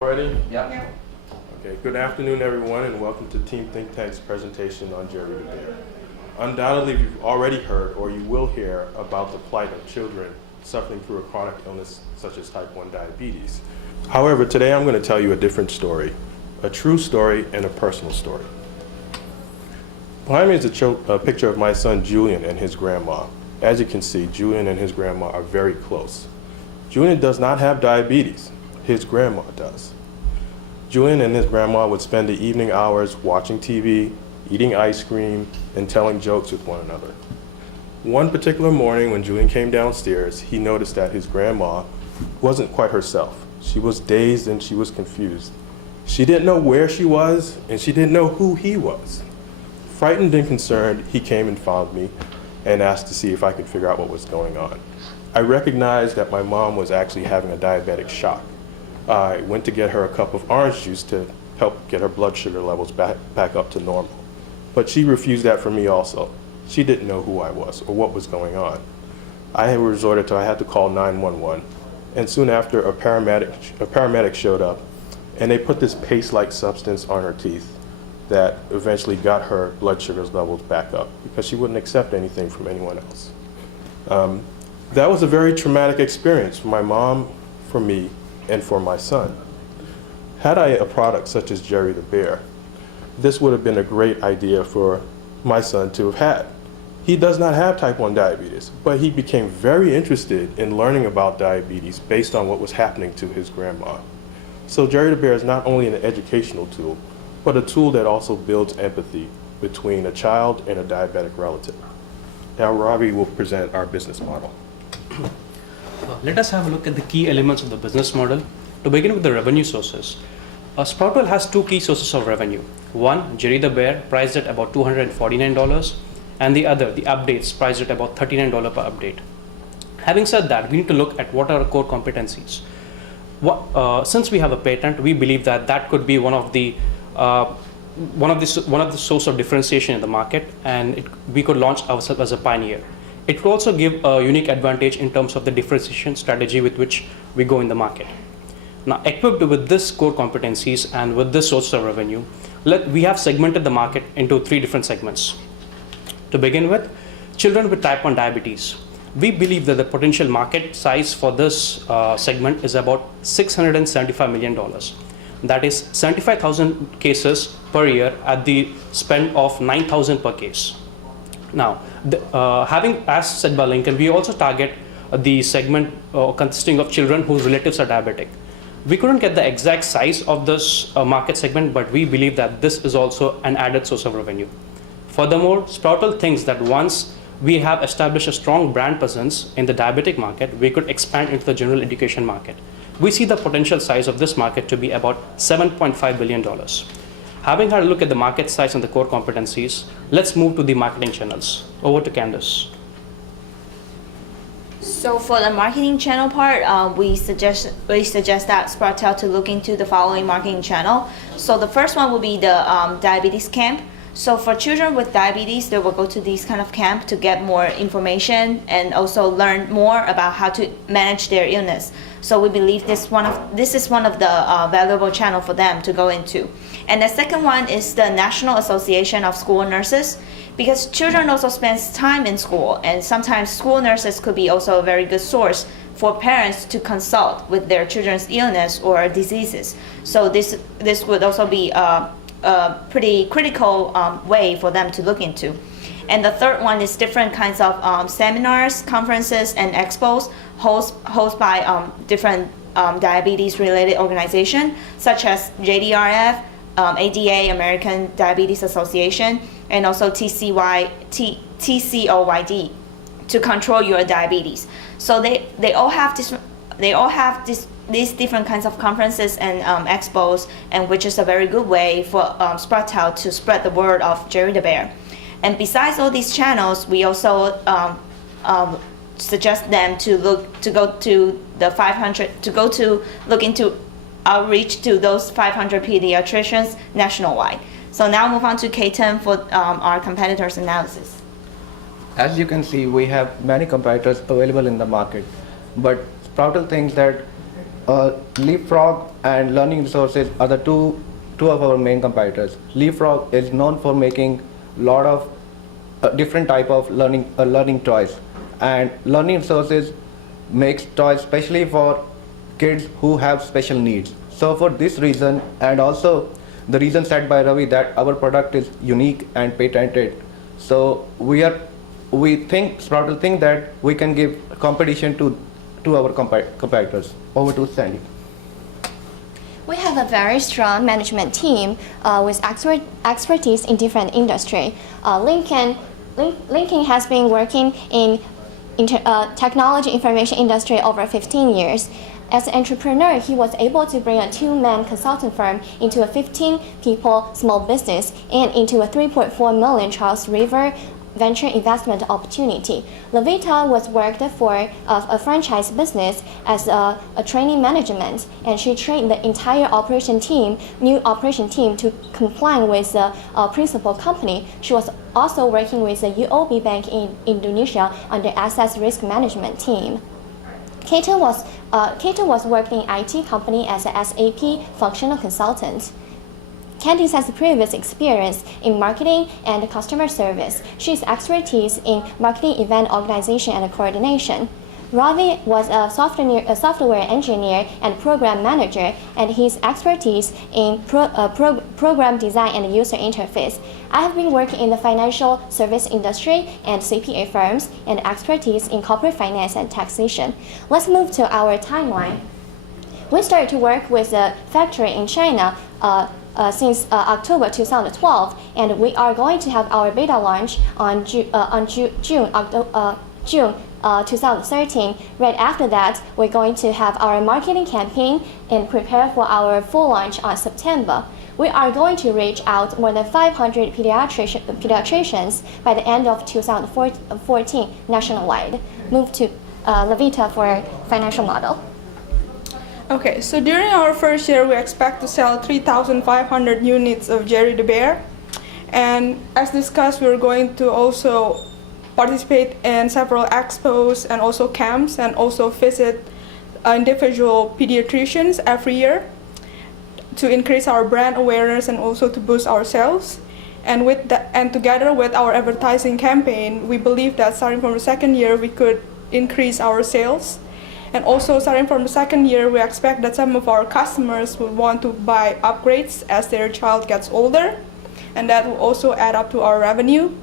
Ready? Yeah. Okay, good afternoon everyone and welcome to Team Think Tank's presentation on Jerry the Bear. Undoubtedly you've already heard or you will hear about the plight of children suffering through a chronic illness such as type 1 diabetes. However, today I'm going to tell you a different story, a true story and a personal story. Behind me is a picture of my son Julian and his grandma. As you can see, Julian and his grandma are very close. Julian does not have diabetes. His grandma does. Julian and his grandma would spend the evening hours watching TV, eating ice cream, and telling jokes with one another. One particular morning when Julian came downstairs, he noticed that his grandma wasn't quite herself. She was dazed and she was confused. She didn't know where she was and she didn't know who he was. Frightened and concerned, he came and found me and asked to see if I could figure out what was going on. I recognized that my mom was actually having a diabetic shock. I went to get her a cup of orange juice to help get her blood sugar levels back up to normal. But she refused that for me also. She didn't know who I was or what was going on. I had to call 911, and soon after a paramedic showed up, and they put this paste-like substance on her teeth that eventually got her blood sugar levels back up because she wouldn't accept anything from anyone else. That was a very traumatic experience for my mom, for me, and for my son. Had I a product such as Jerry the Bear, this would have been a great idea for my son to have had. He does not have type 1 diabetes, but he became very interested in learning about diabetes based on what was happening to his grandma. So Jerry the Bear is not only an educational tool, but a tool that also builds empathy between a child and a diabetic relative. Now Ravi will present our business model. Let us have a look at the key elements of the business model. To begin with the revenue sources, Sproutel has two key sources of revenue. One, Jerry the Bear, priced at about $249, and the other, the updates, priced at about $39 per update. Having said that, we need to look at what are our core competencies. Since we have a patent, we believe that could be one of the source of differentiation in the market, and we could launch ourselves as a pioneer. It will also give a unique advantage in terms of the differentiation strategy with which we go in the market. Now, equipped with this core competencies and with this source of revenue, we have segmented the market into three different segments. To begin with, children with type 1 diabetes. We believe that the potential market size for this segment is about $675 million. That is 75,000 cases per year at the spend of $9,000 per case. Now, having, as said by Lincoln, we also target the segment consisting of children whose relatives are diabetic. We couldn't get the exact size of this market segment, but we believe that this is also an added source of revenue. Furthermore, Sproutel thinks that once we have established a strong brand presence in the diabetic market, we could expand into the general education market. We see the potential size of this market to be about $7.5 billion. Having had a look at the market size and the core competencies, let's move to the marketing channels. Over to Candace. So for the marketing channel part, we suggest that Sproutel to look into the following marketing channel. So the first one will be the diabetes camp. So for children with diabetes, they will go to these kind of camp to get more information and also learn more about how to manage their illness. So we believe this is one of the valuable channel for them to go into. And the second one is the National Association of School Nurses, because children also spend time in school, and sometimes school nurses could be also a very good source for parents to consult with their children's illness or diseases. So this would also be a pretty critical way for them to look into. And the third one is different kinds of seminars, conferences, and expos hosted by different diabetes-related organizations, such as JDRF, ADA, American Diabetes Association, and also TCOYD, to control your diabetes. So they all have these different kinds of conferences and expos, and which is a very good way for Sproutel to spread the word of Jerry the Bear. And besides all these channels, we also suggest them to look into outreach to those 500 pediatricians nationwide. So now move on to Keaton for our competitors analysis. As you can see, we have many competitors available in the market, but Sproutel thinks that Leapfrog and Learning Resources are the two of our main competitors. Leapfrog is known for making a lot of different type of learning toys, and Learning Resources makes toys especially for kids who have special needs. So for this reason, and also the reason said by Ravi that our product is unique and patented, so Sproutle think that we can give competition to our competitors. Over to Sandy. We have a very strong management team with expertise in different industry. Lincoln has been working in technology information industry over 15 years. As an entrepreneur, he was able to bring a two-man consulting firm into a 15-people small business and into a 3.4 million Charles River venture investment opportunity. Levita was worked for a franchise business as a training management, and she trained the entire new operation team to comply with the principal company. She was also working with the UOB Bank in Indonesia on the asset risk management team. Kato was working in IT company as a SAP functional consultant. Candice has previous experience in marketing and customer service. She has expertise in marketing, event organization, and coordination. Ravi was a software engineer and program manager, and his expertise in program design and user interface. I have been working in the financial service industry and CPA firms, and expertise in corporate finance and taxation. Let's move to our timeline. We started to work with a factory in China since October 2012, and we are going to have our beta launch on June 2013. Right after that, we're going to have our marketing campaign and prepare for our full launch on September. We are going to reach out more than 500 pediatricians by the end of 2014 nationwide. Move to Levita for financial model. Okay, so during our first year, we expect to sell 3,500 units of Jerry the Bear. And as discussed, we're going to also participate in several expos and also camps, and also visit individual pediatricians every year to increase our brand awareness and also to boost our sales. And together with our advertising campaign, we believe that starting from the second year, we could increase our sales. And also starting from the second year, we expect that some of our customers will want to buy upgrades as their child gets older, and that will also add up to our revenue.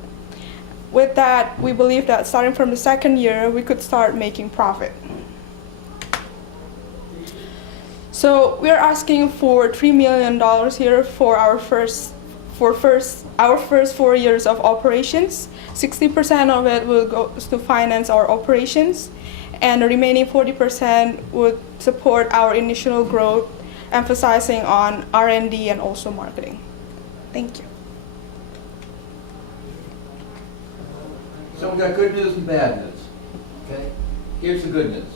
With that, we believe that starting from the second year, we could start making profit. So we're asking for $3 million here for our first 4 years of operations. 60% of it will go to finance our operations, and the remaining 40% would support our initial growth, emphasizing on R&D and also marketing. Thank you. So we got good news and bad news. Okay? Here's the good news.